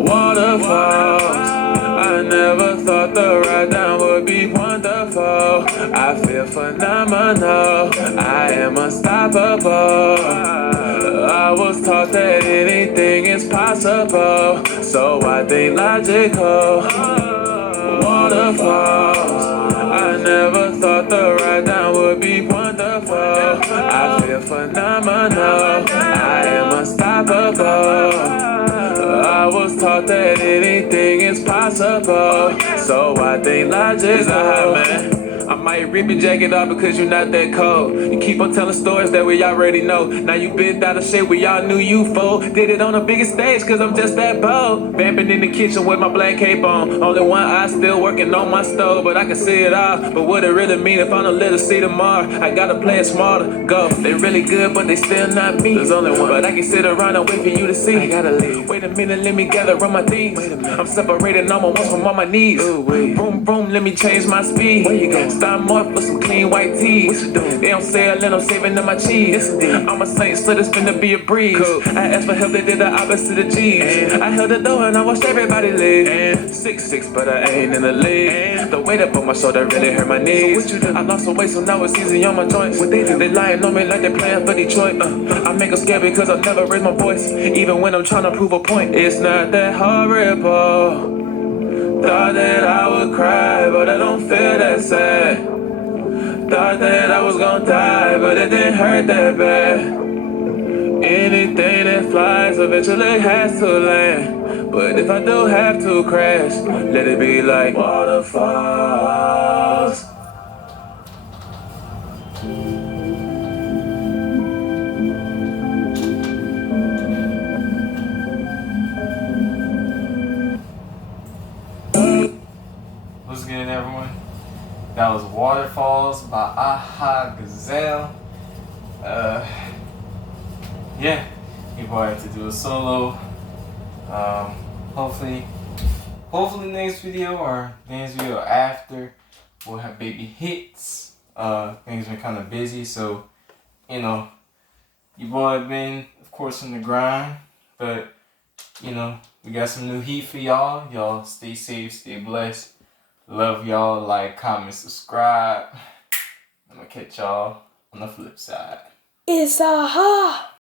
Waterfalls, I never thought the ride down would be wonderful. I feel phenomenal, I am unstoppable. I was taught that anything is possible, so I think logical. Waterfalls, I never thought the ride down would be wonderful. I feel phenomenal, I am unstoppable. I was taught that anything is possible, so I think logic is a high man. I might rip your jacket off because you're not that cold. You keep on telling stories that we already know. Now you been out of shape, we all knew you for. Did it on a bigger stage cause I'm just that bold. Vamping in the kitchen with my black cape on. Only one eye still working on my stove, but I can see it all. But what it really mean if I don't let her see tomorrow? I gotta play it smarter, go. They really good but they still not me. There's only one, but I can sit around and wait for you to see. I gotta leave. Wait a minute, let me gather on my things. Wait a minute. I'm separating all my wants from all my needs. Ooh, boom, boom, let me change my speed. Where you going? Start more for some clean white tees. They don't sell and I'm saving up my cheese. I'm a saint, so this finna be a breeze. Cool. I asked for help, they did the opposite of G's. I held the door and I watched everybody leave. 6'6", but I ain't in the league. The weight up on my shoulder really hurt my knees. So I lost some weight, so now it's easy on my joints. What they do? They lying on me like they playing for Detroit. I make them scared because I never raise my voice. Even when I'm trying to prove a point, it's not that horrible. Thought that I would cry, but I don't feel that sad. Thought that I was gonna die, but it didn't hurt that bad. Anything that flies eventually has to land. But if I do have to crash, let it be like waterfalls. What's good, everyone? That was Waterfalls by Aha Gazelle. Yeah, he wanted to do a solo. Hopefully next video or next video after we'll have baby hits. Things been kind of busy, so you know, your boy been, of course, on the grind, but you know, we got some new heat for y'all. y'all stay safe, stay blessed. Love y'all. Like, comment, subscribe. I'm gonna catch y'all on the flip side. It's Aha!